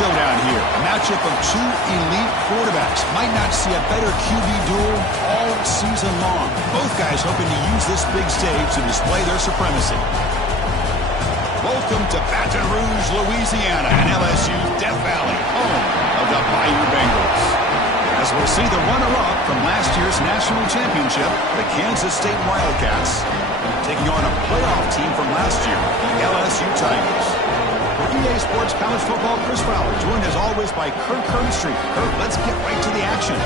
showdown here. A matchup of two elite quarterbacks. Might not see a better QB duel all season long. Both guys hoping to use this big stage to display their supremacy. Welcome to Baton Rouge, Louisiana, and LSU's Death Valley, home of the Bayou Bengals. As we'll see the runner-up from last year's national championship, the Kansas State Wildcats, taking on a playoff team from last year, the LSU Tigers. For EA Sports College Football, Chris Fowler, joined as always by Kirk Herbstreit. Kirk, let's get right to the action.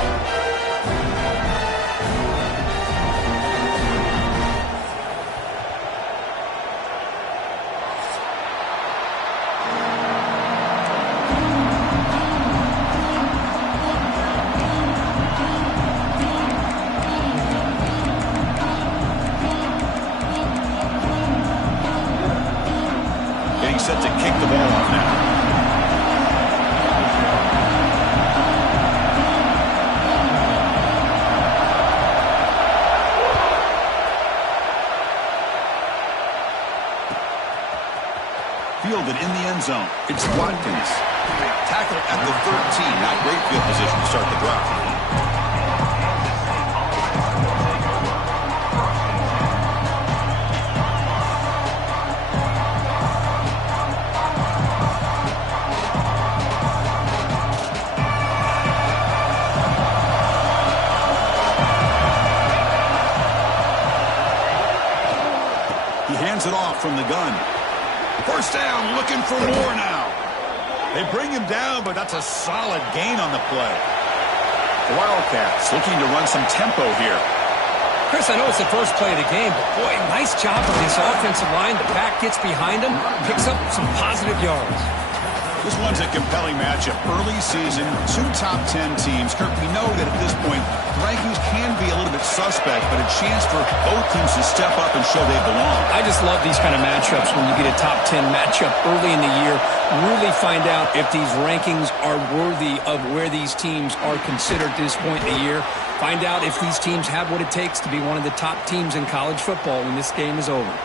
Set to kick the ball off now. Fielded in the end zone. It's Watkins. Tackle at the 13. Not great field position to start the drive. It off from the gun. First down, looking for more now. They bring him down, but that's a solid gain on the play. The Wildcats looking to run some tempo here. Chris, I know it's the first play of the game, but boy, nice job of this offensive line. The back gets behind him, picks up some positive yards. This one's a compelling matchup. Early season, two top 10 teams. Kirk, we know that at this point, the rankings can be a little bit suspect, but a chance for both teams to step up and show they belong. I just love these kind of matchups when you get a top 10 matchup early in the year. Really find out if these rankings are worthy of where these teams are considered at this point in the year. Find out if these teams have what it takes to be one of the top teams in college football when this game is over.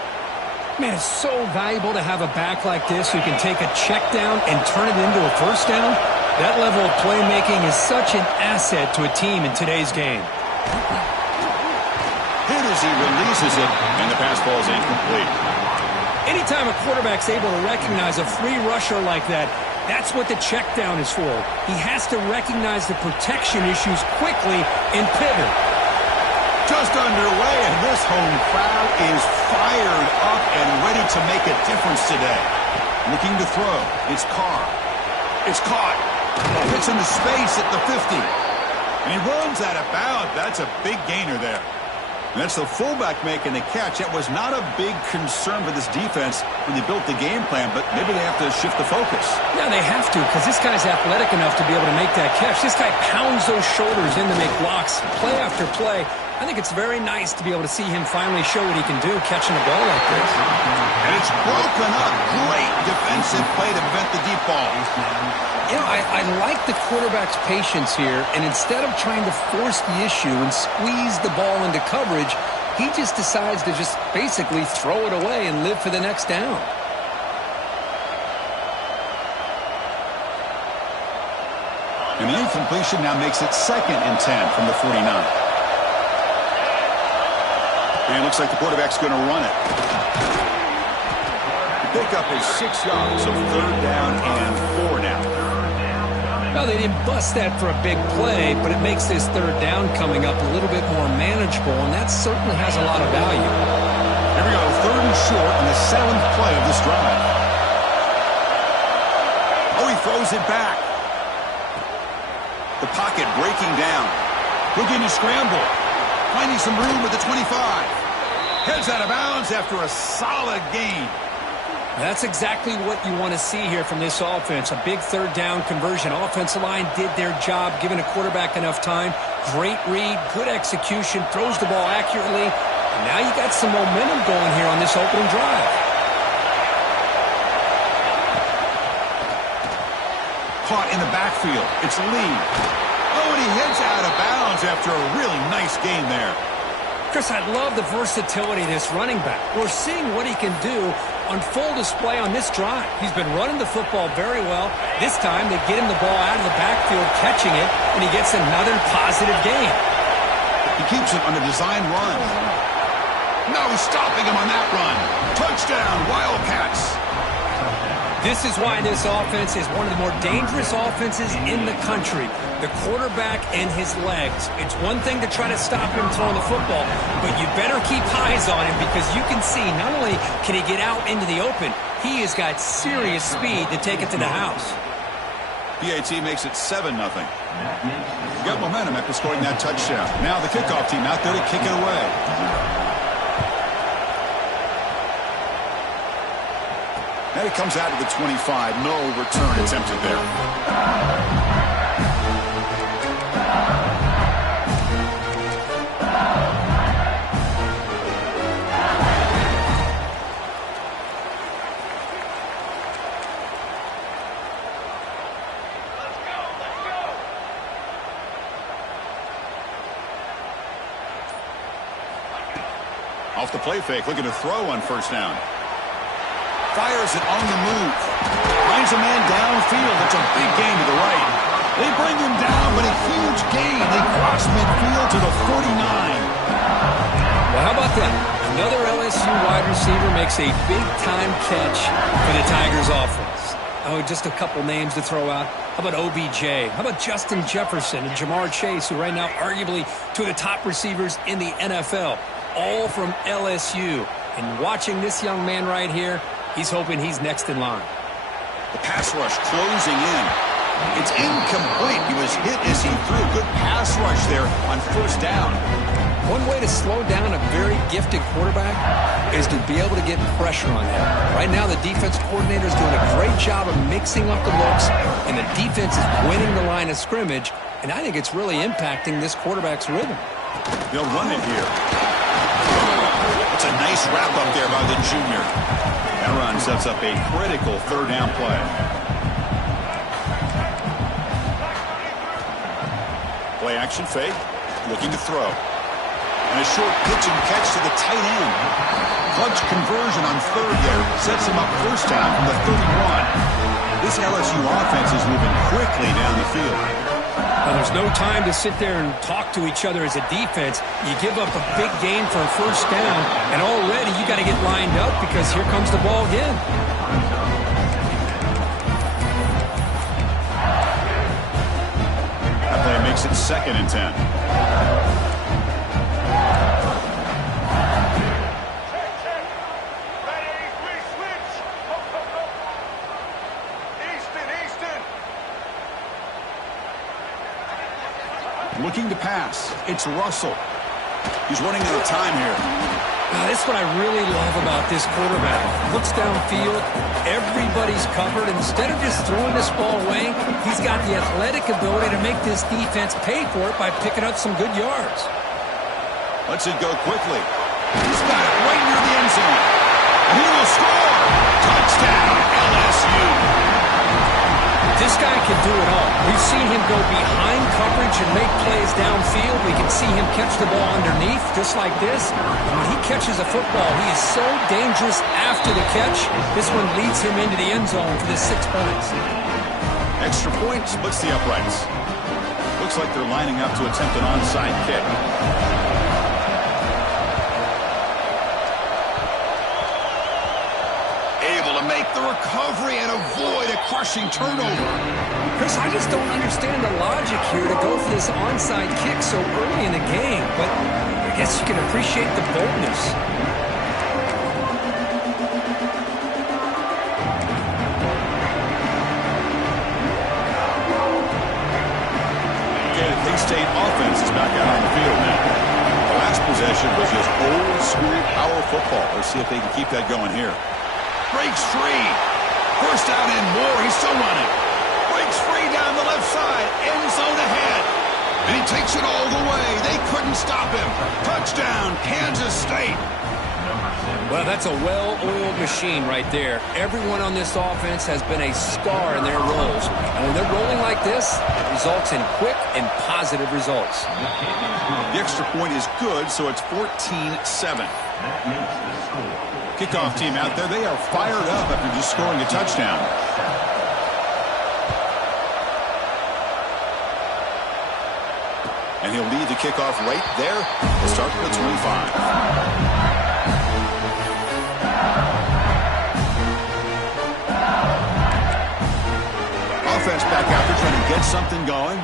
Man, it's so valuable to have a back like this who can take a check down and turn it into a first down. That level of playmaking is such an asset to a team in today's game. Hit as he releases it, and the pass ball is incomplete. Anytime a quarterback's able to recognize a free rusher like that, that's what the check down is for. He has to recognize the protection issues quickly and pivot. Just underway, and this home crowd is fired up and ready to make a difference today. Looking to throw. It's Carr. It's caught. Hits into space at the 50. And he runs out of bounds. That's a big gainer there. And that's the fullback making the catch. That was not a big concern for this defense when they built the game plan, but maybe they have to shift the focus. Yeah, they have to, because this guy's athletic enough to be able to make that catch. This guy pounds those shoulders in to make blocks play after play. I think it's very nice to be able to see him finally show what he can do catching a ball like this. And it's broken up. Great defensive play to prevent the deep ball. You know, I like the quarterback's patience here, and instead of trying to force the issue and squeeze the ball into coverage, he just decides to just basically throw it away and live for the next down. And the incompletion now makes it 2nd and 10 from the 49. And it looks like the quarterback's going to run it. The pickup is 6 yards, so 3rd down and 4 now. Well, they didn't bust that for a big play, but it makes this 3rd down coming up a little bit more manageable, and that certainly has a lot of value. Here we go, 3rd and short in the 7th play of this drive. Oh, he throws it back. The pocket breaking down. Looking to scramble. Finding some room with the 25. Heads out of bounds after a solid gain. That's exactly what you want to see here from this offense. A big 3rd down conversion. Offensive line did their job, giving a quarterback enough time. Great read, good execution, throws the ball accurately. And now you got some momentum going here on this opening drive. Caught in the backfield. It's Lee. Oh, and he heads out of bounds after a really nice gain there. Chris, I love the versatility of this running back. We're seeing what he can do on full display on this drive. He's been running the football very well. This time they get him the ball out of the backfield, catching it, and he gets another positive gain. He keeps it on a design run. No stopping him on that run. Touchdown, Wildcats. This is why this offense is one of the more dangerous offenses in the country. The quarterback and his legs. It's one thing to try to stop him throwing the football, but you better keep eyes on him because you can see not only can he get out into the open, he has got serious speed to take it to the house. PAT makes it 7-0. Got momentum after scoring that touchdown. Now the kickoff team out there to kick it away. And it comes out to the 25. No return attempted there. Off the play fake, looking to throw on first down. Fires it on the move. Finds a man downfield. It's a big gain to the right. They bring him down, but a huge gain. They cross midfield to the 49. Well, how about that? Another LSU wide receiver makes a big-time catch for the Tigers offense. Oh, just a couple names to throw out. How about OBJ? How about Justin Jefferson and Jamar Chase, who right now arguably two of the top receivers in the NFL, all from LSU. And watching this young man right here, he's hoping he's next in line. The pass rush closing in. It's incomplete. He was hit as he threw. Good pass rush there on first down. One way to slow down a very gifted quarterback is to be able to get pressure on him. Right now, the defense coordinator is doing a great job of mixing up the looks, and the defense is winning the line of scrimmage, and I think it's really impacting this quarterback's rhythm. They'll run it here. It's a nice wrap-up there by the junior. That run sets up a critical third down play. Play action fake, looking to throw. And a short pitch and catch to the tight end. Clutch conversion on third there. Sets him up first down from the 31. This LSU offense is moving quickly down the field. Well, there's no time to sit there and talk to each other as a defense. You give up a big gain for a first down, and already you got to get lined up because here comes the ball again. That play makes it 2nd and 10. Looking to pass. It's Russell. He's running out of time here. That's what I really love about this quarterback. Looks downfield. Everybody's covered. Instead of just throwing this ball away, he's got the athletic ability to make this defense pay for it by picking up some good yards. Lets it go quickly. He's got it right near the end zone. And he will score. Touchdown, LSU. This guy can do it all. We've seen him go behind coverage and make plays downfield. We can see him catch the ball underneath, just like this. And when he catches a football, he is so dangerous after the catch. This one leads him into the end zone for the 6 points. Extra point splits the uprights. Looks like they're lining up to attempt an onside kick. The recovery and avoid a crushing turnover. Chris, I just don't understand the logic here to go for this onside kick so early in the game, but I guess you can appreciate the boldness. Okay, the K-State offense is back out on the field now. The last possession was just old school power football. Let's see if they can keep that going here. Breaks free. First down and more. He's still running. Breaks free down the left side. End zone ahead. And he takes it all the way. They couldn't stop him. Touchdown, Kansas State. Well, that's a well-oiled machine right there. Everyone on this offense has been a star in their roles. And when they're rolling like this, it results in quick and positive results. The extra point is good, so it's 14-7. Kickoff team out there, they are fired up after just scoring a touchdown. And he'll lead the kickoff right there. We'll start from the 25. Offense back out there trying to get something going.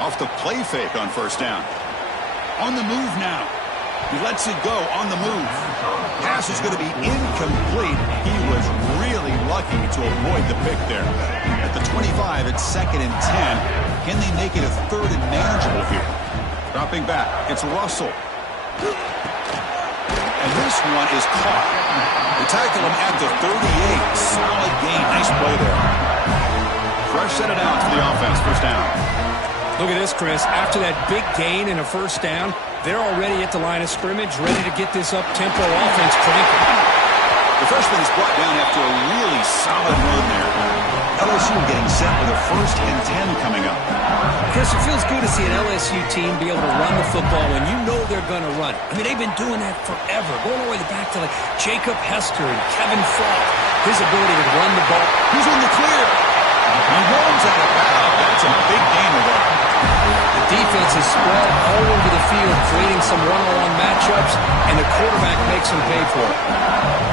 Off the play fake on first down. On the move now. He lets it go on the move. Pass is going to be incomplete. He was really lucky to avoid the pick there. At the 25, it's 2nd and 10. Can they make it a 3rd and manageable here? Dropping back. It's Russell. And this one is caught. They tackle him at the 38. Solid gain. Nice play there. Fresh set it out to the offense. First down. Look at this, Chris. After that big gain and a first down, they're already at the line of scrimmage, ready to get this up-tempo offense cranking. The freshman is brought down after a really solid run there. LSU getting set with a 1st and 10 coming up. Chris, it feels good to see an LSU team be able to run the football when you know they're going to run it. I mean, they've been doing that forever, going all the way back to like Jacob Hester and Kevin Falk. His ability to run the ball. Who's in the clear? He runs out of bounds. That's a big gainer there. The defense is spread all over the field, creating some one-on-one matchups, and the quarterback makes them pay for it.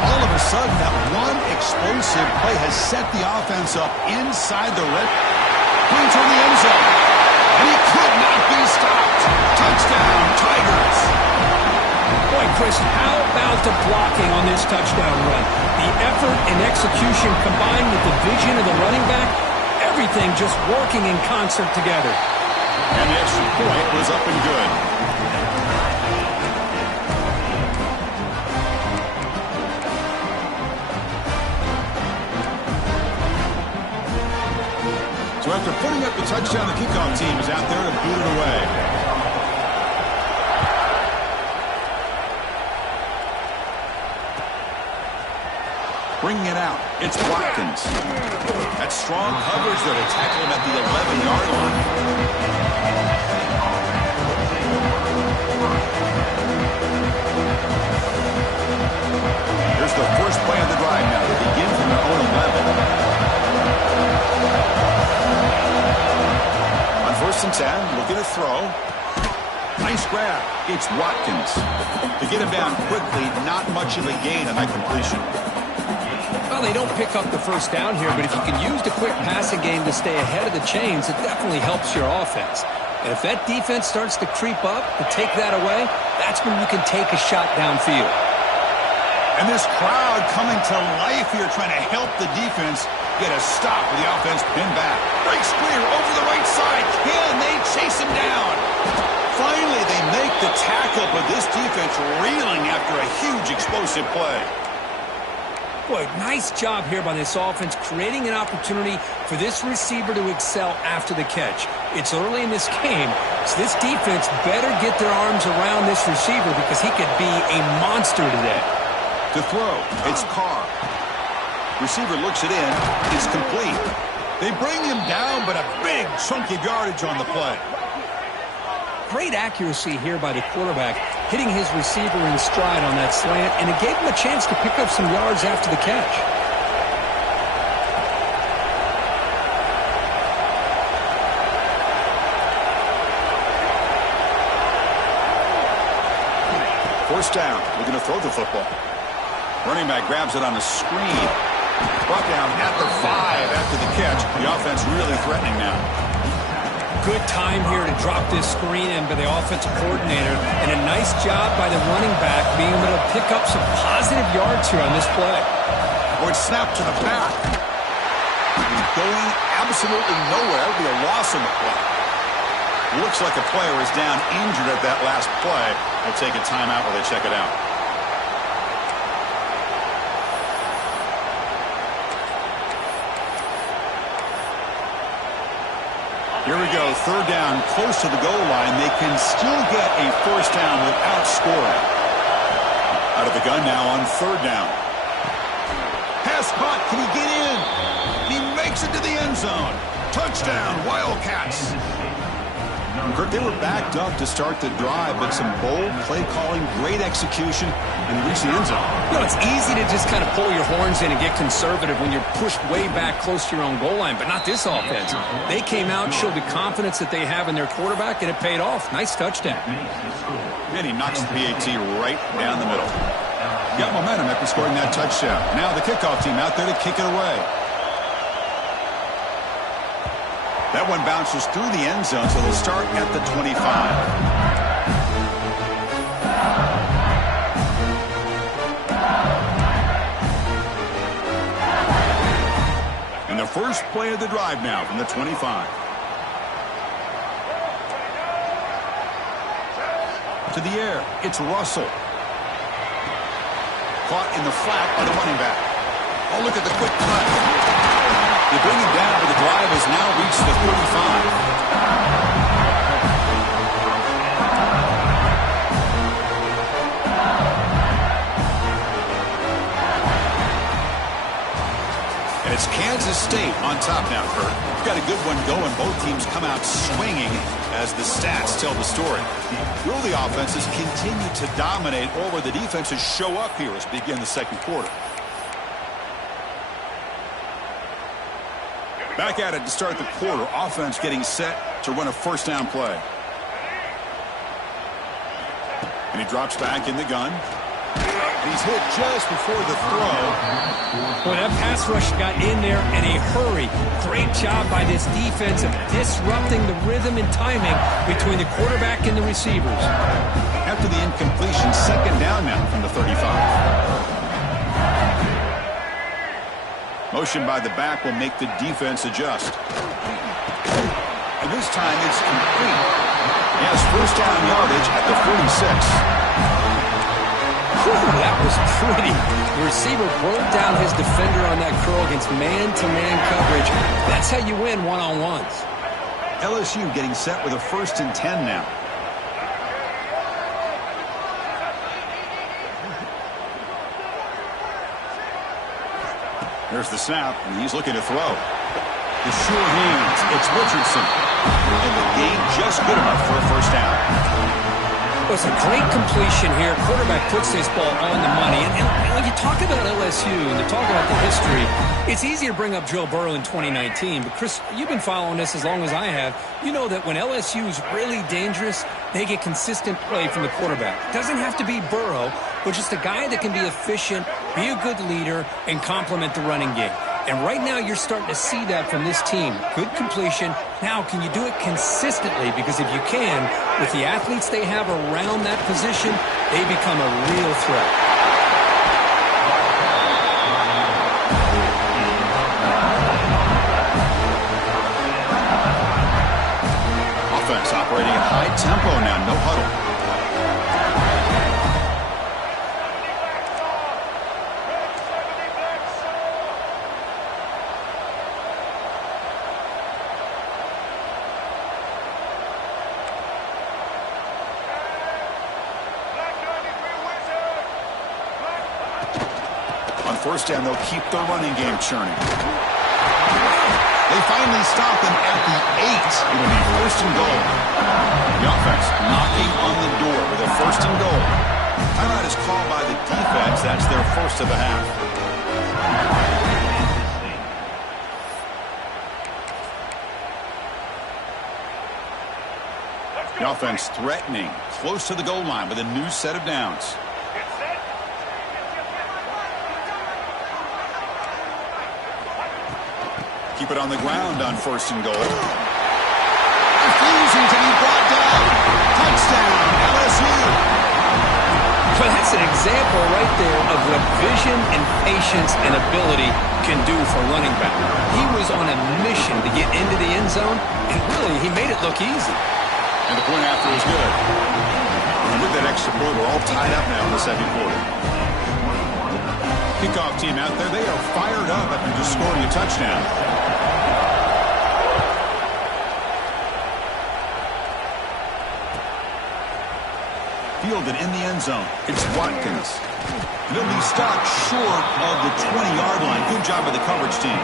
All of a sudden, that one explosive play has set the offense up inside the red. Going toward the end zone. And he could not be stopped. Touchdown, Tigers. Boy, Chris, how about the blocking on this touchdown run? The effort and execution combined with the vision of the running back, everything just working in concert together. And the extra point was up and good. So after putting up the touchdown, the kickoff team is out there to boot it away. Bringing it out, it's Watkins. That's strong coverage there to tackle him at the 11-yard line. Here's the first play of the drive now. They begin from their own 11. On 1st and 10, looking to throw. Nice grab. It's Watkins. To get him down quickly, not much of a gain on that completion. Well, they don't pick up the first down here, but if you can use the quick passing game to stay ahead of the chains, it definitely helps your offense. And if that defense starts to creep up, to take that away, that's when you can take a shot downfield. And this crowd coming to life here, trying to help the defense get a stop with the offense pinned back. Breaks clear over the right side. Can they chase him down? Finally, they make the tackle, but this defense reeling after a huge explosive play. Boy, nice job here by this offense, creating an opportunity for this receiver to excel after the catch. It's early in this game, so this defense better get their arms around this receiver because he could be a monster today. To throw, it's Carr. Receiver looks it in. It's complete. They bring him down, but a big chunk of yardage on the play. Great accuracy here by the quarterback, hitting his receiver in stride on that slant, and it gave him a chance to pick up some yards after the catch. First down, looking to throw the football. Running back grabs it on the screen. Brought down at the 5 after the catch. The offense really threatening now. Good time here to drop this screen in by the offensive coordinator, and a nice job by the running back being able to pick up some positive yards here on this play. Or it's snapped to the back. He's going absolutely nowhere. It'll be a loss on the play. Looks like a player is down injured at that last play. They'll take a timeout while they check it out. Here we go, third down, close to the goal line. They can still get a first down without scoring. Out of the gun now on third down. Pass caught, can he get in? He makes it to the end zone. Touchdown, Wildcats. Kirk, they were backed up to start the drive, but some bold play calling, great execution, and they reached the end zone. You know, it's easy to just kind of pull your horns in and get conservative when you're pushed way back close to your own goal line, but not this offense. They came out, showed the confidence that they have in their quarterback, and it paid off. Nice touchdown. And he knocks the PAT right down the middle. Got momentum after scoring that touchdown. Now the kickoff team out there to kick it away. That one bounces through the end zone, so they'll start at the 25. And the first play of the drive now from the 25. To the air, it's Russell. Caught in the flat by the running back. Oh, look at the quick cut. They bring him down, but the drive has now reached the 35. And it's Kansas State on top now, Kurt. We've got a good one going. Both teams come out swinging as the stats tell the story. Will the offenses continue to dominate, or will the defenses show up here as we begin the second quarter? Back at it to start the quarter. Offense getting set to run a first down play. And he drops back in the gun. He's hit just before the throw. Boy, that pass rush got in there in a hurry. Great job by this defense of disrupting the rhythm and timing between the quarterback and the receivers. After the incompletion, second down now from the 35. Motion by the back will make the defense adjust. And this time it's complete. He has first down yardage at the 46. Whew, that was pretty. The receiver broke down his defender on that curl against man-to-man coverage. That's how you win one-on-ones. LSU getting set with a 1st and 10 now. There's the snap, and he's looking to throw. The sure hands, it's Richardson. And the game just good enough for a first down. Well, it's a great completion here. Quarterback puts this ball on the money. And when you talk about LSU and you talk about the history, it's easy to bring up Joe Burrow in 2019. But, Chris, you've been following this as long as I have. You know that when LSU is really dangerous, they get consistent play from the quarterback. It doesn't have to be Burrow, but just a guy that can be efficient, be a good leader, and complement the running game. And right now you're starting to see that from this team. Good completion. Now, can you do it consistently? Because if you can, with the athletes they have around that position, they become a real threat. Offense operating at high tempo now, no huddle. First down, they'll keep the running game churning. They finally stop him at the 8. It'll be 1st and goal. The offense knocking on the door with a 1st and goal. Timeout is called by the defense. That's their first of the half. The offense threatening, close to the goal line with a new set of downs. Keep it on the ground on 1st and goal. Refusing to be brought down. Touchdown, LSU. But that's an example right there of what vision and patience and ability can do for a running back. He was on a mission to get into the end zone, and really, he made it look easy. And the point after is good. And with that extra point, we're all tied up now in the second quarter. Kickoff team out there, they are fired up after just scoring a touchdown. fielded in the end zone. It's Watkins. He'll be stopped short of the 20-yard line. Good job by the coverage team.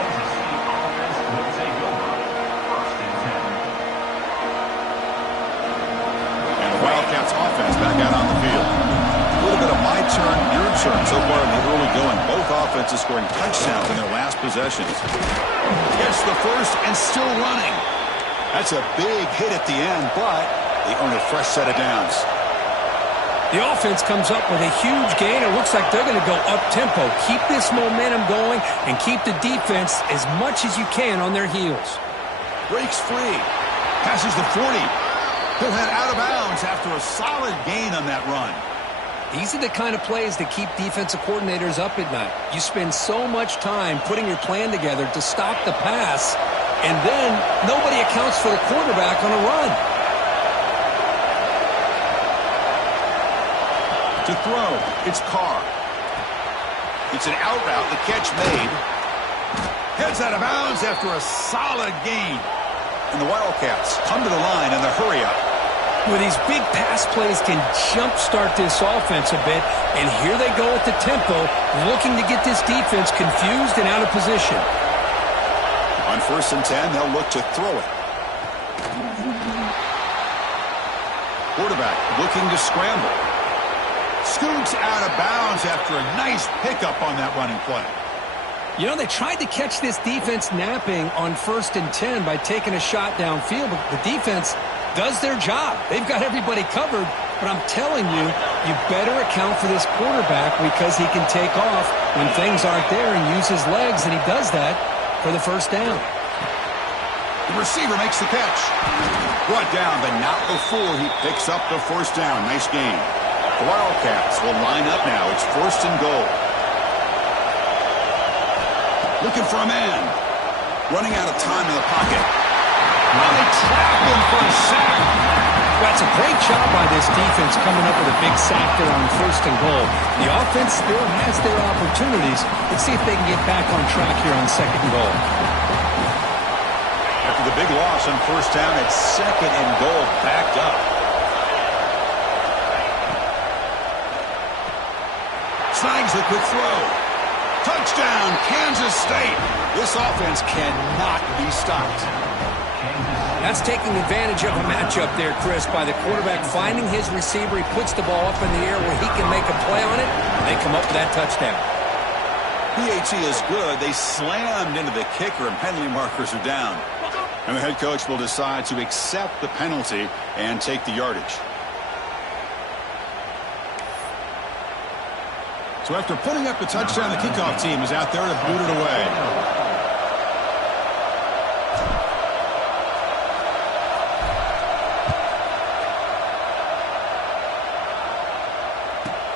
And the Wildcats offense back out on the field. A little bit of my turn, your turn so far in the early going. Both offenses scoring touchdowns in their last possessions. Gets the first and still running. That's a big hit at the end, but they earn a fresh set of downs. The offense comes up with a huge gain. It looks like they're going to go up-tempo. Keep this momentum going and keep the defense as much as you can on their heels. Breaks free. Passes the 40. He'll head out of bounds after a solid gain on that run. These are the kind of plays that keep defensive coordinators up at night. You spend so much time putting your plan together to stop the pass, and then nobody accounts for the quarterback on a run. To throw, it's Carr. It's an out route, the catch made. Heads out of bounds after a solid gain. And the Wildcats come to the line in the hurry-up. Well, these big pass plays can jumpstart this offense a bit, and here they go at the tempo, looking to get this defense confused and out of position. On 1st and 10, they'll look to throw it. Quarterback looking to scramble. Scoots out of bounds after a nice pickup on that running play. You know, they tried to catch this defense napping on 1st and 10 by taking a shot downfield, but the defense does their job. They've got everybody covered, but I'm telling you, you better account for this quarterback because he can take off when things aren't there and use his legs, and he does that for the first down. The receiver makes the catch. Brought down, but not before he picks up the first down. Nice game. The Wildcats will line up now. It's 1st and goal. Looking for a man. Running out of time in the pocket. Now they trap him for a sack. That's a great job by this defense coming up with a big sack there on 1st and goal. The offense still has their opportunities. Let's see if they can get back on track here on 2nd and goal. After the big loss on 1st down, it's 2nd and goal backed up. Snags the quick throw. Touchdown, Kansas State. This offense cannot be stopped. That's taking advantage of a matchup there, Chris, by the quarterback finding his receiver. He puts the ball up in the air where he can make a play on it, and they come up with that touchdown. PAT is good. They slammed into the kicker, and penalty markers are down. And the head coach will decide to accept the penalty and take the yardage. So after putting up the touchdown, the kickoff team is out there to boot it away.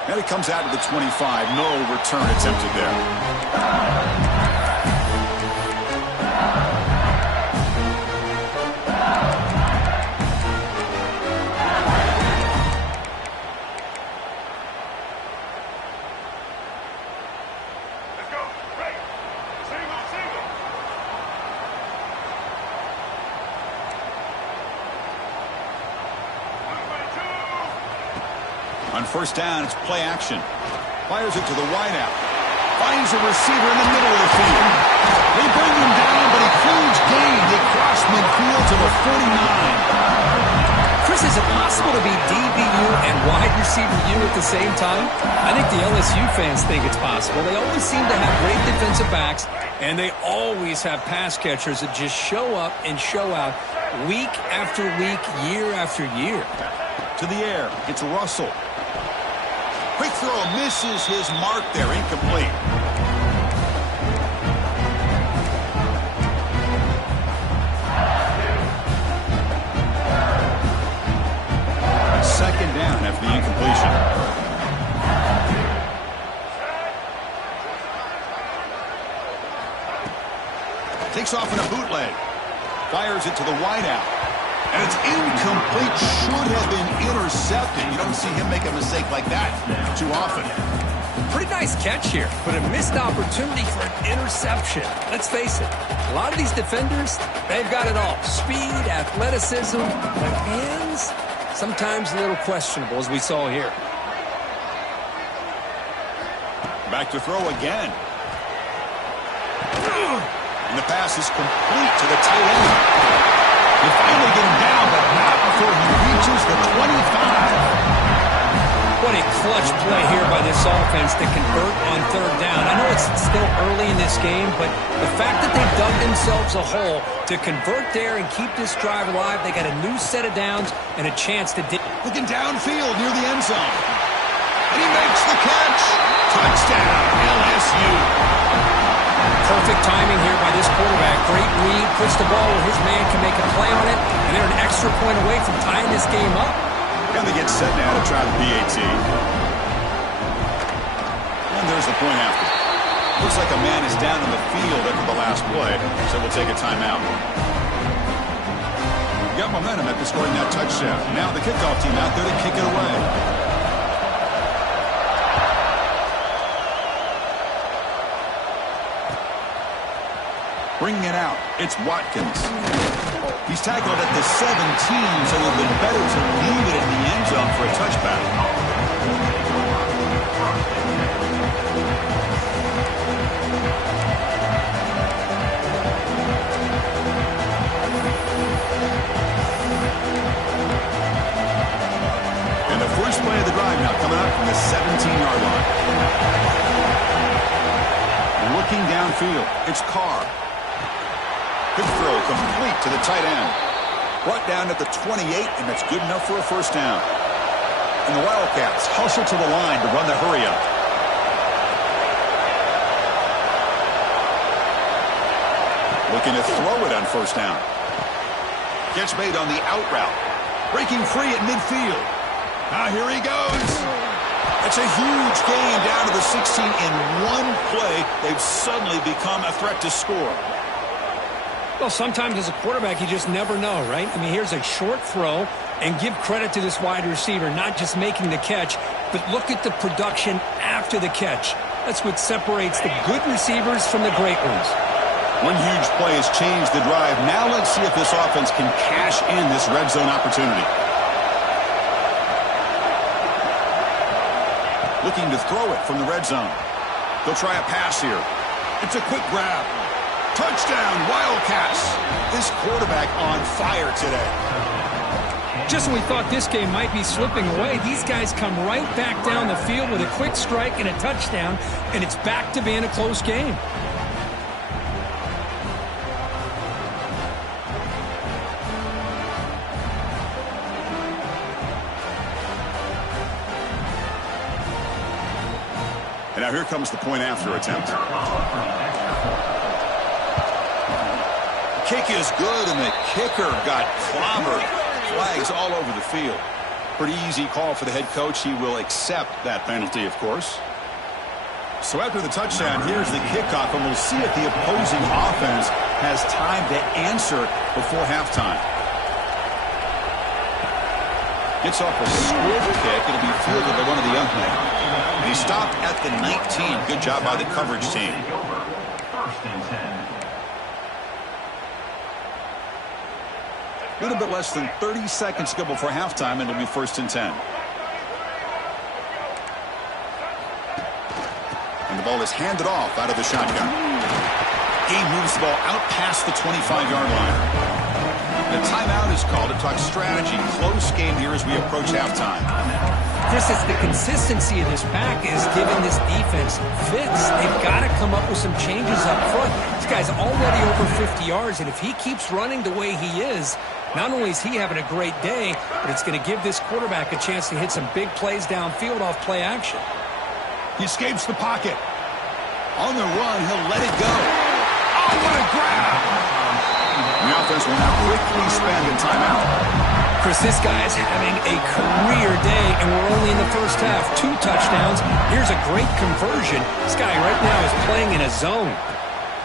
And it comes out to the 25. No return attempted there. On 1st down, it's play action. Fires it to the wideout. Finds a receiver in the middle of the field. They bring him down, but a huge gain. They cross midfield to the 49. Chris, is it possible to be DBU and wide receiver U at the same time? I think the LSU fans think it's possible. They always seem to have great defensive backs, and they always have pass catchers that just show up and show out week after week, year after year. To the air, it's Russell. Quick throw misses his mark there, incomplete. Second down after the incompletion. Takes off in a bootleg. Fires it to the wideout. And it's incomplete. Should have been intercepted. You don't see him make a mistake like that too often. Pretty nice catch here, but a missed opportunity for an interception. Let's face it, a lot of these defenders, they've got it all. Speed, athleticism, but hands, sometimes a little questionable, as we saw here. Back to throw again. And the pass is complete to the tight end. They finally get him down, but not before he reaches the 25. What a clutch play here by this offense to convert on third down. I know it's still early in this game, but the fact that they dug themselves a hole to convert there and keep this drive alive, they got a new set of downs and a chance to dig. Looking downfield near the end zone. And he makes the catch. Touchdown, LSU. Perfect timing here by this quarterback. Great read, puts the ball where his man can make a play on it, and they're an extra point away from tying this game up. And they get set now to try the PAT. And there's the point after. Looks like a man is down in the field after the last play, so we'll take a timeout. Got momentum after scoring that touchdown. Now the kickoff team out there to kick it away. Bringing it out, it's Watkins. He's tackled at the 17, so it would have been better to leave it in the end zone for a touchback. And the first play of the drive now coming up from the 17-yard line. Looking downfield, it's Carr. Good throw, complete to the tight end. Brought down at the 28, and that's good enough for a first down. And the Wildcats hustle to the line to run the hurry-up. Looking to throw it on first down. Catch made on the out route. Breaking free at midfield. Now here he goes. That's a huge gain down to the 16 in one play. They've suddenly become a threat to score. Well, sometimes as a quarterback, you just never know, right? I mean, here's a short throw, and give credit to this wide receiver, not just making the catch, but look at the production after the catch. That's what separates the good receivers from the great ones. One huge play has changed the drive. Now let's see if this offense can cash in this red zone opportunity. Looking to throw it from the red zone. They'll try a pass here. It's a quick grab. Touchdown, Wildcats. This quarterback on fire today. Just when we thought this game might be slipping away, these guys come right back down the field with a quick strike and a touchdown, and it's back to being a close game. And now here comes the point after attempt. Kick is good, and the kicker got clobbered. Flags all over the field. Pretty easy call for the head coach. He will accept that penalty, of course. So after the touchdown, here's the kickoff, and we'll see if the opposing offense has time to answer before halftime. Gets off a swift kick. It'll be fielded by one of the young men. And he stopped at the 19. Good job by the coverage team. A little bit less than 30 seconds to go before halftime, and it'll be 1st and 10. And the ball is handed off out of the shotgun. He moves the ball out past the 25-yard line. The timeout is called to talk strategy. Close game here as we approach halftime. Chris, it's the consistency of this pack is giving this defense fits. They've got to come up with some changes up front. This guy's already over 50 yards, and if he keeps running the way he is, not only is he having a great day, but it's going to give this quarterback a chance to hit some big plays downfield off play action. He escapes the pocket. On the run, he'll let it go. Oh, what a grab! The offense will now quickly spend a timeout. Chris, this guy is having a career day, and we're only in the first half. 2 touchdowns. Here's a great conversion. This guy right now is playing in a zone.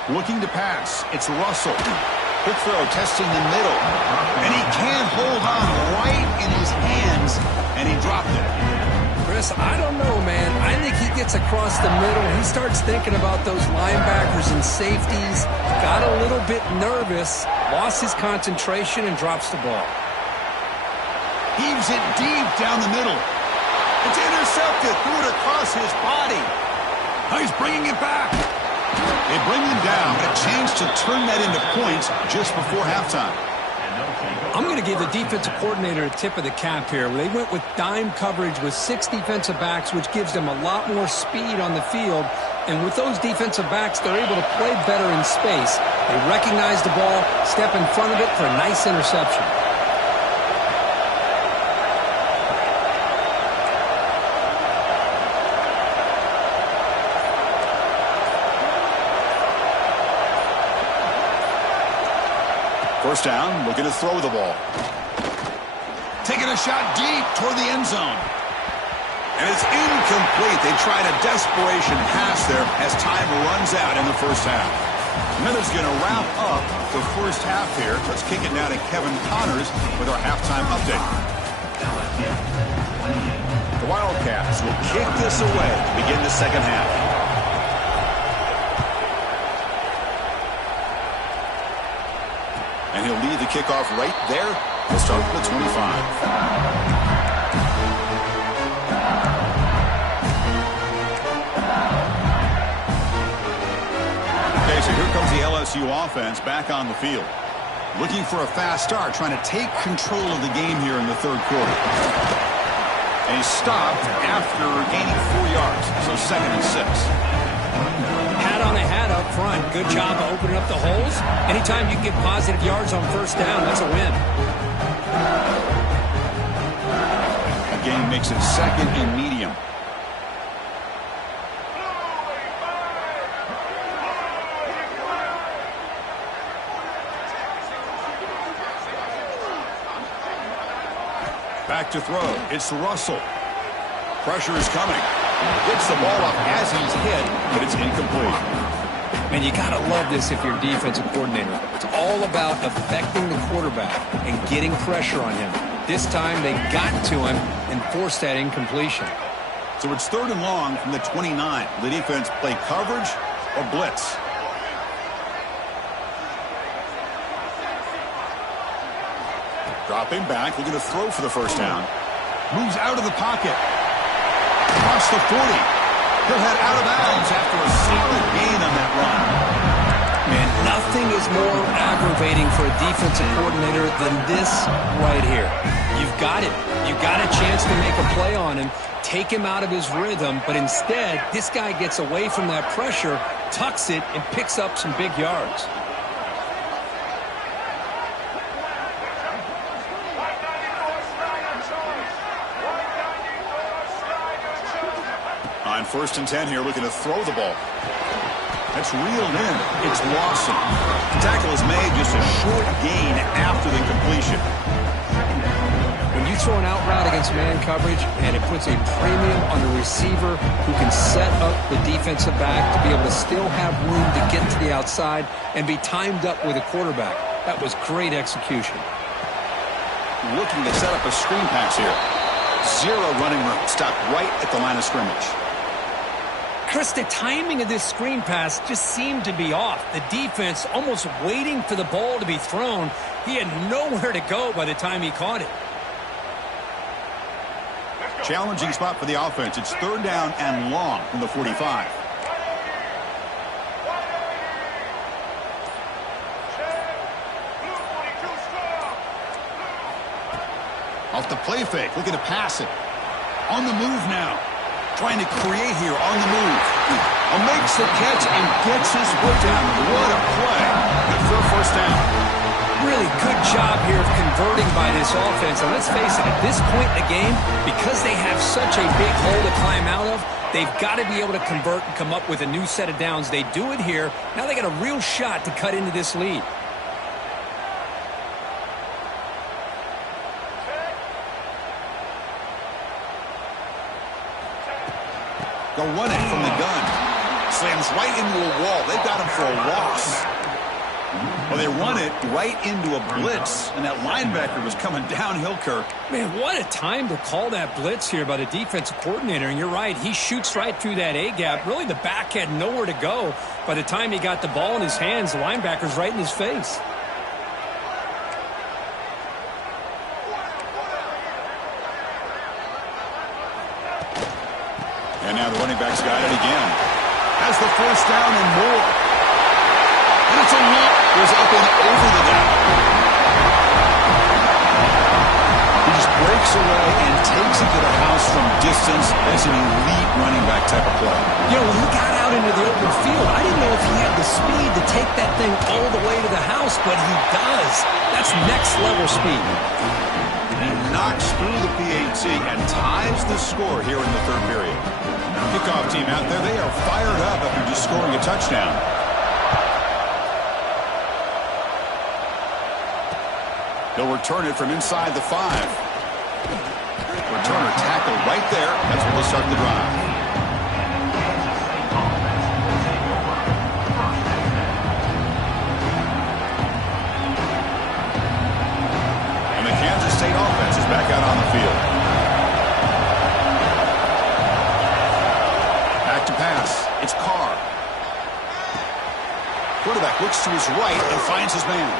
Looking to pass. It's Russell. Quick throw, testing the middle. And he can't hold on right in his hands, and he dropped it. Chris, I don't know, man. I think he gets across the middle. He starts thinking about those linebackers and safeties. Got a little bit nervous, lost his concentration, and drops the ball. Heaves it deep down the middle. It's intercepted. Threw it across his body. He's bringing it back. They bring him down. A chance to turn that into points just before halftime. I'm going to give the defensive coordinator a tip of the cap here. They went with dime coverage with 6 defensive backs, which gives them a lot more speed on the field. And with those defensive backs, they're able to play better in space. They recognize the ball, step in front of it for a nice interception. First down, looking to throw the ball. Taking a shot deep toward the end zone. And it's incomplete. They tried a desperation pass there as time runs out in the first half. Miller's going to wrap up the first half here. Let's kick it now to Kevin Connors with our halftime update. The Wildcats will kick this away to begin the second half. And he'll lead the kickoff right there. He'll start with the 25. Okay, so here comes the LSU offense back on the field. Looking for a fast start, trying to take control of the game here in the third quarter. And he stopped after gaining 4 yards, so 2nd and 6. Hat on a hat up front. Good job of opening up the holes. Anytime you can get positive yards on first down, that's a win. The game makes it 2nd and medium. Back to throw. It's Russell. Pressure is coming. Gets the ball up as he's hit, but it's incomplete. And you got to love this if you're a defensive coordinator. It's all about affecting the quarterback and getting pressure on him. This time they got to him and forced that incompletion. So it's 3rd and long from the 29. The defense play coverage or blitz. Dropping back, looking to throw for the first down. Moves out of the pocket. Across the 40. He'll head out of bounds after a solid gain on that run. Man, nothing is more aggravating for a defensive coordinator than this right here. You've got it. You've got a chance to make a play on him, take him out of his rhythm, but instead, this guy gets away from that pressure, tucks it, and picks up some big yards. On 1st and 10 here, looking to throw the ball. That's reeled in. It's Lawson. The tackle is made, just a short gain after the completion. When you throw an out route against man coverage, and it puts a premium on the receiver who can set up the defensive back to be able to still have room to get to the outside and be timed up with a quarterback. That was great execution. Looking to set up a screen pass here. 0 running room. Stopped right at the line of scrimmage. Chris, the timing of this screen pass just seemed to be off. The defense almost waiting for the ball to be thrown. He had nowhere to go by the time he caught it. Challenging spot for the offense. It's 3rd down and long from the 45. Off the play fake, looking to pass it. On the move now. Trying to create here on the move. Makes the catch and gets his foot down. What a play. Good for a first down. Really good job here of converting by this offense. And let's face it, at this point in the game, because they have such a big hole to climb out of, they've got to be able to convert and come up with a new set of downs. They do it here. Now they got a real shot to cut into this lead. They'll run it from the gun. Slams right into a wall. They've got him for a loss. Well, they run it right into a blitz, and that linebacker was coming downhill, Kirk. Man, what a time to call that blitz here by the defensive coordinator. And you're right, he shoots right through that A-gap. Really, the back had nowhere to go. By the time he got the ball in his hands, the linebacker's right in his face. And now the running back's got it again. Has the first down and more. And it's a leap. Goes up and over the down. He just breaks away and takes it to the house from distance. That's an elite running back type of play. You know, when he got out into the open field, I didn't know if he had the speed to take that thing all the way to the house, but he does. That's next level speed. He knocks through the PAT and ties the score here in the third period. Kickoff team out there, they are fired up after just scoring a touchdown. They'll return it from inside the 5. Returner tackled right there. That's where they'll start the drive. And the Kansas State offense is back out on the field. Back to pass. It's Carr. Quarterback looks to his right and finds his man.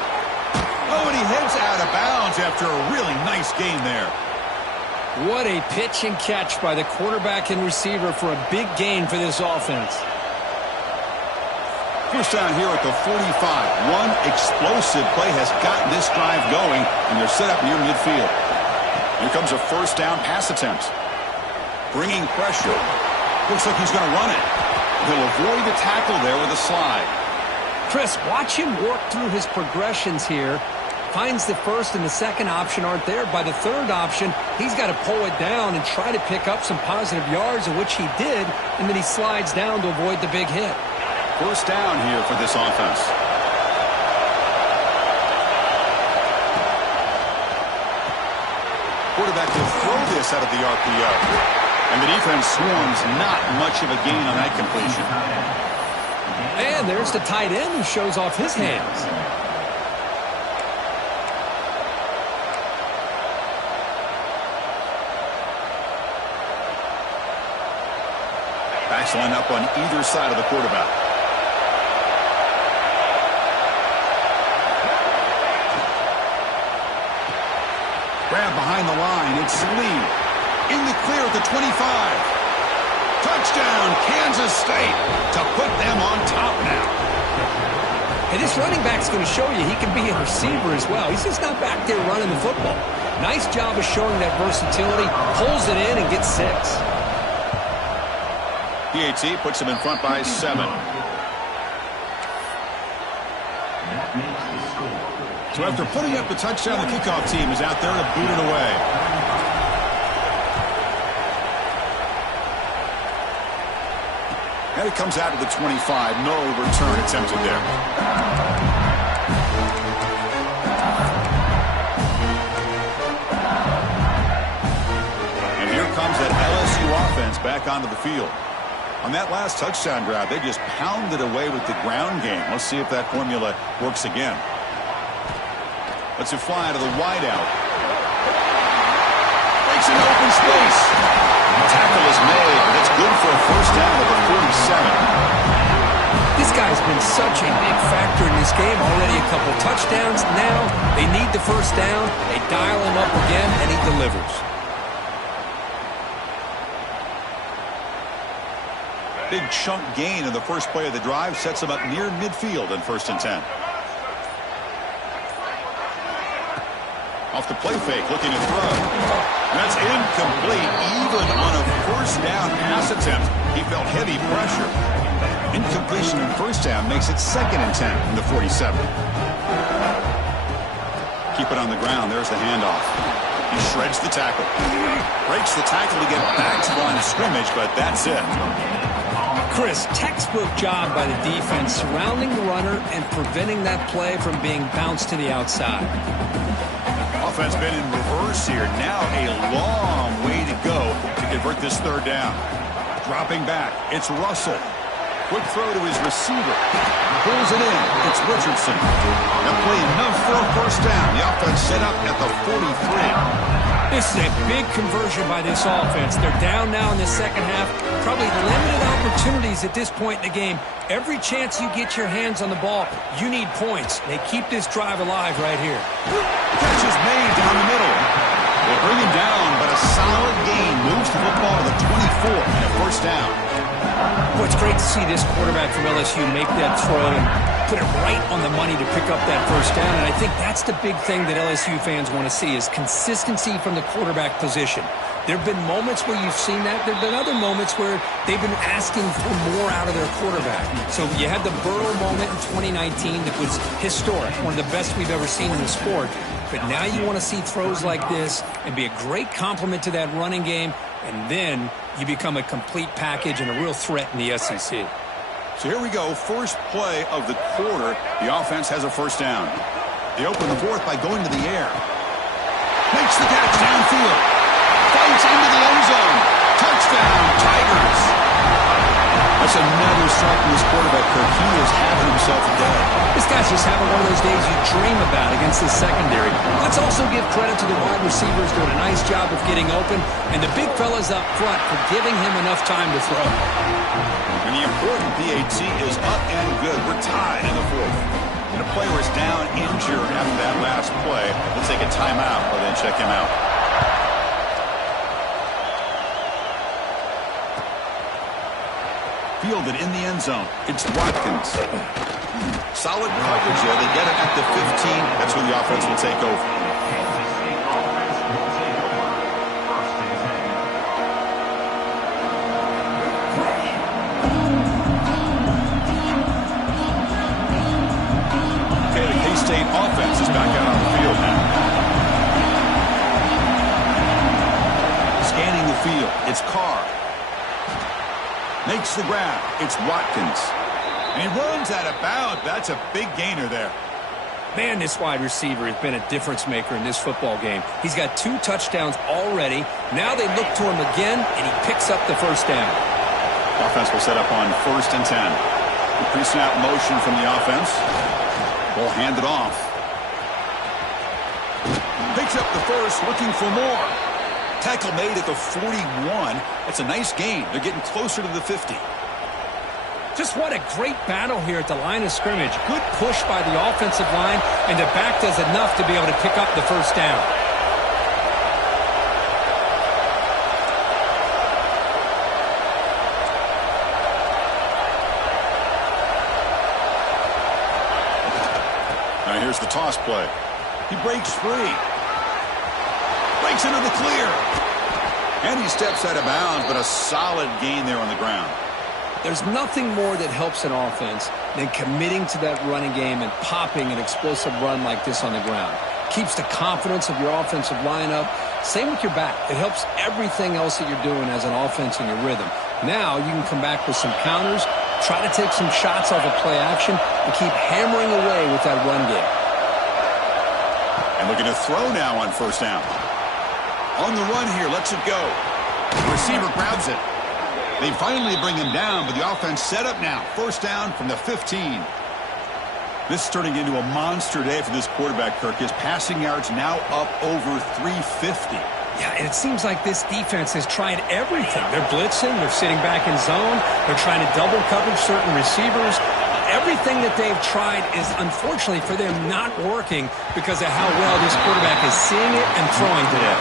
Oh, and he heads out of bounds after a really nice game there. What a pitch and catch by the quarterback and receiver for a big gain for this offense. First down here at the 45. One explosive play has gotten this drive going, and they're set up near midfield. Here comes a first down pass attempt. Bringing pressure. Looks like he's going to run it. He'll avoid the tackle there with a slide. Chris, watch him work through his progressions here. Finds the first and the second option aren't there. By the third option, he's got to pull it down and try to pick up some positive yards, of which he did, and then he slides down to avoid the big hit. First down here for this offense. Quarterback will throw this out of the RPO. And the defense swarms, not much of a gain on that completion. And there's the tight end who shows off his hands. Backs line up on either side of the quarterback. Grab behind the line. It's Lee. In the clear at the 25. Touchdown, Kansas State, to put them on top now. And this running back's going to show you he can be a receiver as well. He's just not back there running the football. Nice job of showing that versatility. Pulls it in and gets 6. PAT puts him in front by 7. So after putting up the touchdown, the kickoff team is out there to boot it away. And it comes out to the 25. No return attempted there. And here comes that LSU offense back onto the field. On that last touchdown drive, they just pounded away with the ground game. Let's see if that formula works again. Let's it fly to the wideout. Breaks an open space. Tackle is made. That's good for a first down at the 47. This guy's been such a big factor in this game. Already a couple touchdowns. Now they need the first down. They dial him up again, and he delivers. Big chunk gain in the first play of the drive sets him up near midfield in 1st and 10. Off the play fake, looking to throw. That's incomplete. Even on a first down pass attempt, he felt heavy pressure. Incompletion in first down makes it 2nd and 10 in the 47. Keep it on the ground. There's the handoff. He shreds the tackle. Breaks the tackle to get back to the line of scrimmage, but that's it. Chris, textbook job by the defense surrounding the runner and preventing that play from being bounced to the outside. Offense been in reverse here. Now a long way to go to convert this 3rd down. Dropping back, it's Russell. Quick throw to his receiver. Pulls it in. It's Richardson. That play enough for a first down. The offense set up at the 43. This is a big conversion by this offense. They're down now in the second half. Probably limited opportunities at this point in the game. Every chance you get your hands on the ball, you need points. They keep this drive alive right here. Catch is made down the middle. They bring him down, but a solid gain moves the football to the 24 and a first down. Well, it's great to see this quarterback from LSU make that throw and put it right on the money to pick up that first down. And I think that's the big thing that LSU fans want to see is consistency from the quarterback position. There have been moments where you've seen that. There have been other moments where they've been asking for more out of their quarterback. So you had the Burrow moment in 2019 that was historic, one of the best we've ever seen in the sport. But now you want to see throws like this and be a great complement to that running game, and then you become a complete package and a real threat in the SEC. So here we go, first play of the quarter. The offense has a first down. They open the fourth by going to the air. Makes the catch downfield. Fights into the end zone. Touchdown, Tigers. That's another strike from this quarterback, Kirk. He is having himself a day. This guy's just having one of those days you dream about against the secondary. Let's also give credit to the wide receivers doing a nice job of getting open, and the big fellas up front for giving him enough time to throw. And the important PAT is up and good. We're tied in the fourth. And a player is down injured after that last play. We'll take a timeout or then check him out. Fielded in the end zone. It's Watkins. Solid coverage there. They get it at the 15. That's where the offense will take over. Okay, the K-State offense is back out on the field now. Scanning the field. It's Carr. Makes the grab. It's Watkins. And he runs out of bounds. That's a big gainer there. Man, this wide receiver has been a difference maker in this football game. He's got 2 touchdowns already. Now they look to him again, and he picks up the first down. Offense will set up on 1st and 10. The pre-snap motion from the offense. Ball handed off. Picks up the first, looking for more. Tackle made at the 41. That's a nice gain. They're getting closer to the 50. Just what a great battle here at the line of scrimmage. Good push by the offensive line, and the back does enough to be able to pick up the first down. Now here's the toss play. He breaks free. Breaks into the clear. And he steps out of bounds, but a solid gain there on the ground. There's nothing more that helps an offense than committing to that running game and popping an explosive run like this on the ground. Keeps the confidence of your offensive lineup. Same with your back. It helps everything else that you're doing as an offense in your rhythm. Now you can come back with some counters, try to take some shots off of play action, and keep hammering away with that run game. And looking to throw now on first down. On the run here, lets it go. The receiver grabs it. They finally bring him down, but the offense set up now. First down from the 15. This is turning into a monster day for this quarterback, Kirk. His passing yards now up over 350. Yeah, and it seems like this defense has tried everything. They're blitzing, they're sitting back in zone, they're trying to double cover certain receivers. Everything that they've tried is, unfortunately for them, not working because of how well this quarterback is seeing it and throwing today.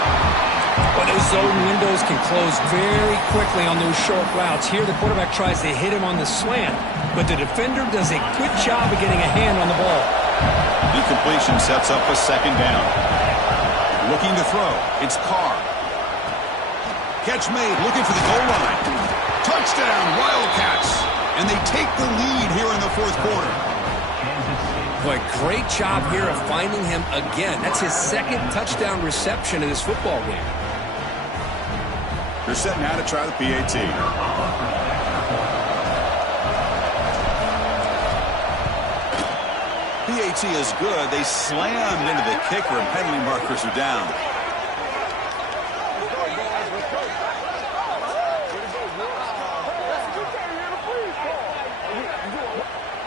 Well, those zone windows can close very quickly on those short routes. Here, the quarterback tries to hit him on the slant, but the defender does a good job of getting a hand on the ball. The completion sets up a second down. Looking to throw. It's Carr. Catch made, looking for the goal line. Touchdown, Wildcats. And they take the lead here in the fourth quarter. Boy, great job here of finding him again. That's his second touchdown reception in this football game. They're set now to try the PAT. PAT is good. They slammed into the kicker, and penalty markers are down.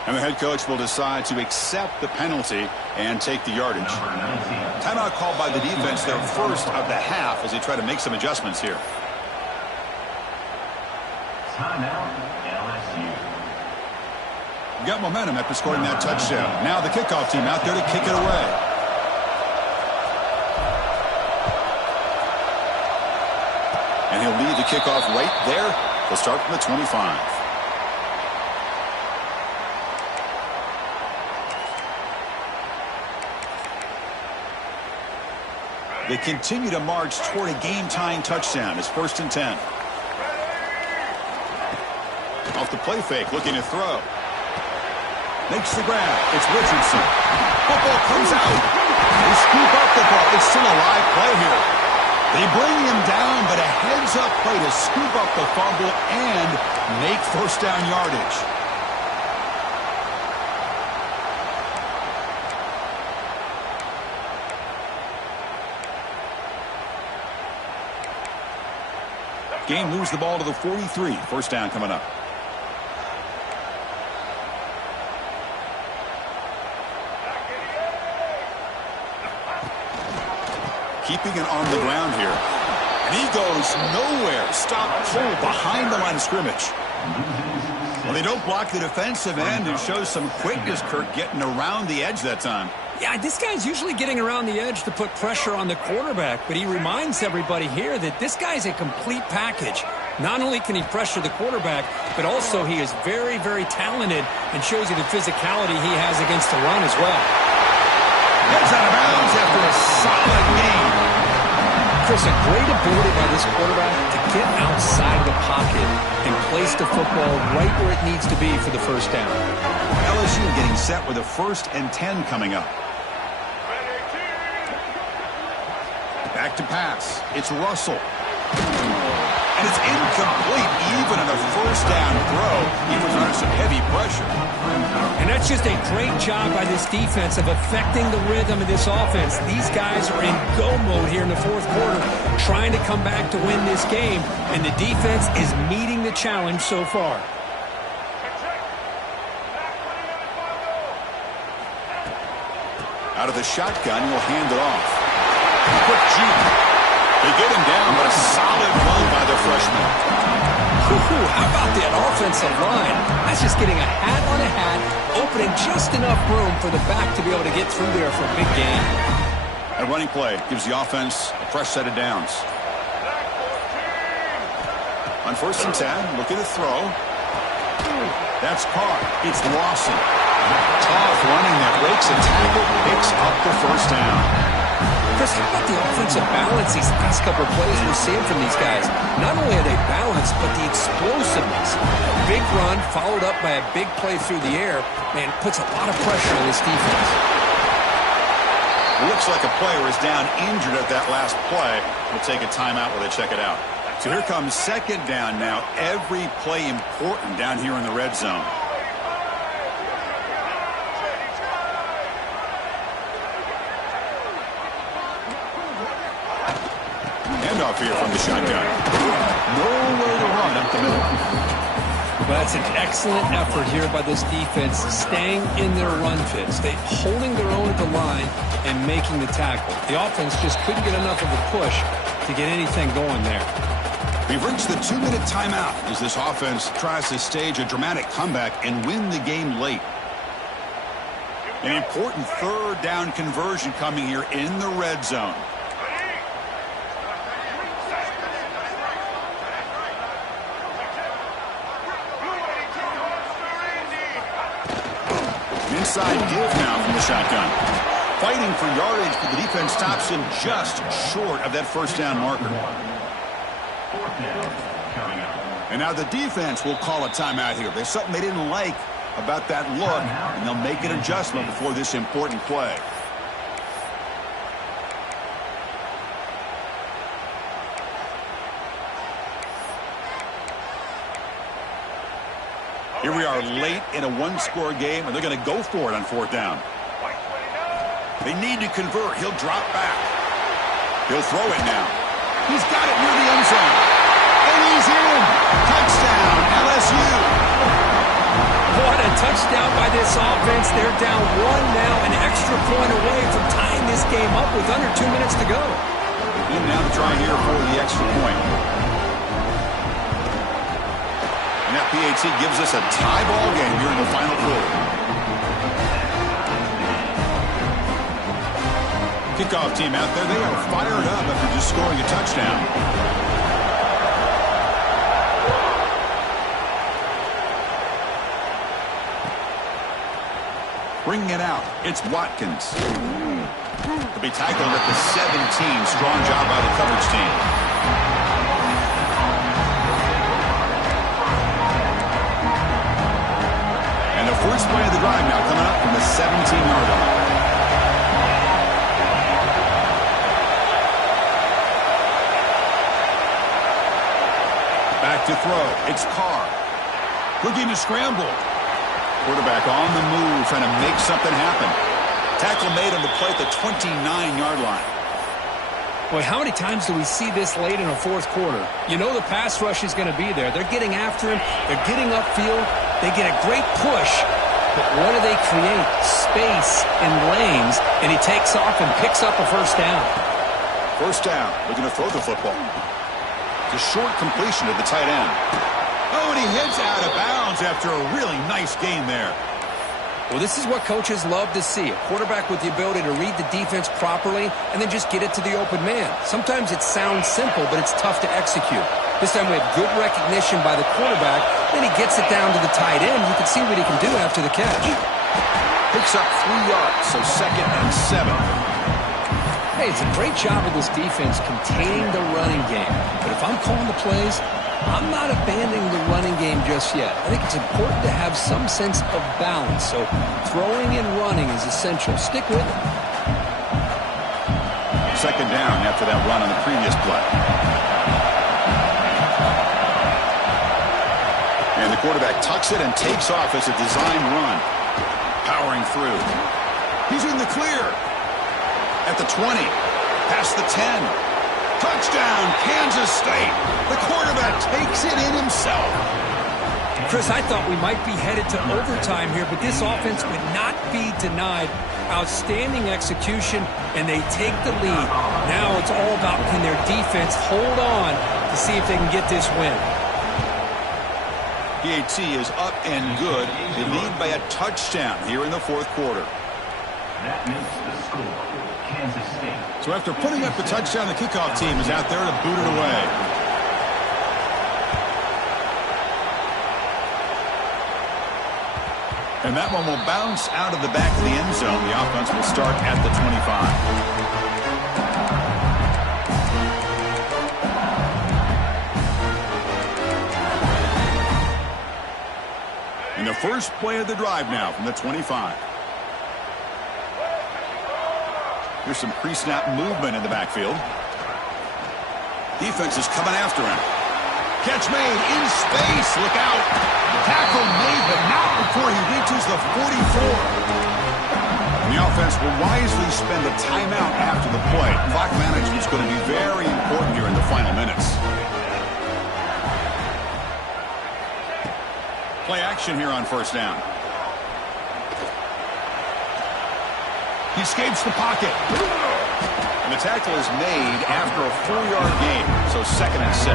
And the head coach will decide to accept the penalty and take the yardage. Timeout called by the defense, their first of the half, as they try to make some adjustments here. Timeout, LSU. Got momentum after scoring that touchdown. Now the kickoff team out there to kick it away. kickoff right there. They'll start from the 25. They continue to march toward a game-tying touchdown. It's 1st and 10. Off the play fake, looking to throw. Makes the grab. It's Richardson. Football comes out. They scoop up the ball. It's still a live play here. They bring him down, but a heads-up play to scoop up the fumble and make first down yardage. Game moves the ball to the 43. First down coming up. Keeping it on the ground here. And he goes nowhere. Stop pull behind the line of scrimmage. Well, they don't block the defensive end and show some quickness, Kirk, getting around the edge that time. Yeah, this guy's usually getting around the edge to put pressure on the quarterback, but he reminds everybody here that this guy's a complete package. Not only can he pressure the quarterback, but also he is very, very talented and shows you the physicality he has against the run as well. Gets out of bounds after a solid game. Chris, a great ability by this quarterback to get outside of the pocket and place the football right where it needs to be for the first down. LSU getting set with a 1st and 10 coming up. Back to pass. It's Russell. And it's incomplete, even on a first down throw. He was under some heavy pressure. And that's just a great job by this defense of affecting the rhythm of this offense. These guys are in go mode here in the 4th quarter, trying to come back to win this game. And the defense is meeting the challenge so far. Out of the shotgun, he'll hand it off. Quick juke. They get him down, but a solid run by the freshman. How about that offensive line? That's just getting a hat on a hat, opening just enough room for the back to be able to get through there for a big gain. A running play gives the offense a fresh set of downs. On 1st and 10, looking to throw. That's Carr. It's Lawson. Tough running that breaks a tackle, picks up the first down. Chris, how about the offensive balance these last couple of plays we're seeing from these guys? Not only are they balanced, but the explosiveness. A big run followed up by a big play through the air, man, puts a lot of pressure on this defense. It looks like a player is down injured at that last play. We'll take a timeout while they check it out. So here comes 2nd down now. Every play important down here in the red zone. Handoff here from the shotgun. Nowhere to run up the middle. Well, that's an excellent effort here by this defense, staying in their run fits. They holding their own at the line and making the tackle. The offense just couldn't get enough of a push to get anything going there. We've reached the 2-minute timeout as this offense tries to stage a dramatic comeback and win the game late. An important 3rd down conversion coming here in the red zone. Inside give now from the shotgun. Fighting for yardage, but the defense stops him just short of that first down marker. And now the defense will call a timeout here. There's something they didn't like about that look, and they'll make an adjustment before this important play. Here we are late in a 1-score game, and they're going to go for it on 4th down. They need to convert. He'll drop back. He'll throw it now. He's got it near the end zone. And he's in. Touchdown, LSU. What a touchdown by this offense. They're down 1 now, an extra point away from tying this game up with under 2 minutes to go. In now to try here for the extra point. And that PAT gives us a tie ball game here in the final quarter. Kickoff team out there, they are fired up after just scoring a touchdown. Bringing it out, it's Watkins. To be tackled at the 17. Strong job by the coverage team. And the first play of the drive now coming up from the 17-yard line. Back to throw. It's Carr. Looking to scramble. Quarterback on the move, trying to make something happen. Tackle made on the play at the 29-yard line. Boy, how many times do we see this late in a fourth quarter? You know the pass rush is going to be there. They're getting after him. They're getting upfield. They get a great push. But what do they create? Space and lanes. And he takes off and picks up a first down. First down. Looking to throw the football. It's a short completion to the tight end. Oh, and he heads out of bounds after a really nice gain there. Well, this is what coaches love to see. A quarterback with the ability to read the defense properly and then just get it to the open man. Sometimes it sounds simple, but it's tough to execute. This time we have good recognition by the quarterback. Then he gets it down to the tight end. You can see what he can do after the catch. Picks up 3 yards, so 2nd and 7. Hey, it's a great job of this defense containing the running game. But if I'm calling the plays, I'm not abandoning the running game just yet. I think it's important to have some sense of balance. So throwing and running is essential. Stick with it. 2nd down after that run on the previous play. And the quarterback tucks it and takes off as a design run. Powering through. He's in the clear. At the 20. Past the 10. Touchdown, Kansas State. The quarterback takes it in himself. Chris, I thought we might be headed to overtime here, but this offense would not be denied. Outstanding execution, and they take the lead. Now it's all about can their defense hold on to see if they can get this win. PAT is up and good. They lead by a touchdown here in the fourth quarter. That makes the score. Kansas State. So after putting up the touchdown, the kickoff team is out there to boot it away. And that one will bounce out of the back of the end zone. The offense will start at the 25. In the first play of the drive now from the 25. Here's some pre-snap movement in the backfield. Defense is coming after him. Catch made in space. Look out. Tackle made, but not before he reaches the 44. And the offense will wisely spend a timeout after the play. Clock management is going to be very important here in the final minutes. Play action here on first down. He escapes the pocket. And the tackle is made after a 4-yard gain, so 2nd and 6.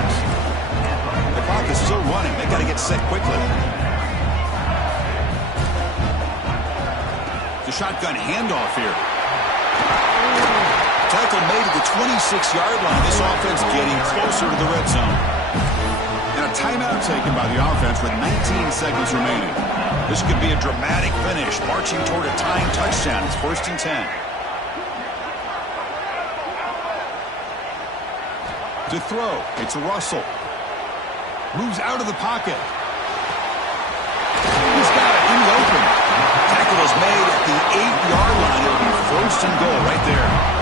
The clock is still running. They've got to get set quickly. The shotgun handoff here. Tackle made at the 26-yard line. This offense getting closer to the red zone. And a timeout taken by the offense with 19 seconds remaining. This could be a dramatic finish, marching toward a tying touchdown. It's 1st and 10. To throw, it's Russell. Moves out of the pocket. He's got it in the open. Tackle is made at the 8-yard line. It'll be 1st and goal right there.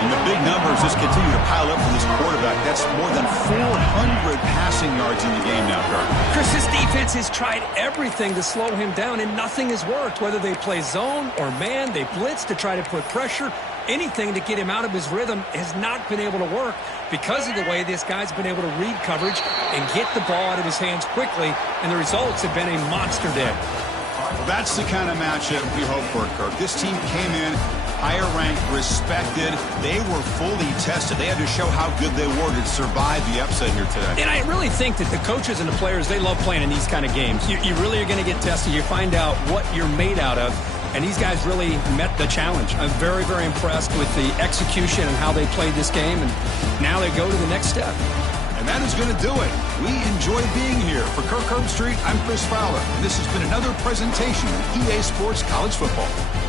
And the big numbers just continue to pile up for this quarterback. That's more than 400 passing yards in the game now, Kirk. Chris, this defense has tried everything to slow him down, and nothing has worked. Whether they play zone or man, they blitz to try to put pressure. Anything to get him out of his rhythm has not been able to work because of the way this guy's been able to read coverage and get the ball out of his hands quickly, and the results have been a monster day. Well, that's the kind of matchup we hope for, Kirk. This team came in higher ranked, respected. They were fully tested. They had to show how good they were to survive the upset here today. And I really think that the coaches and the players, they love playing in these kind of games. You really are going to get tested. You find out what you're made out of. And these guys really met the challenge. I'm very, very impressed with the execution and how they played this game. And now they go to the next step. And that is going to do it. We enjoy being here. For Kirk Herbstreit, I'm Chris Fowler. And this has been another presentation of EA Sports College Football.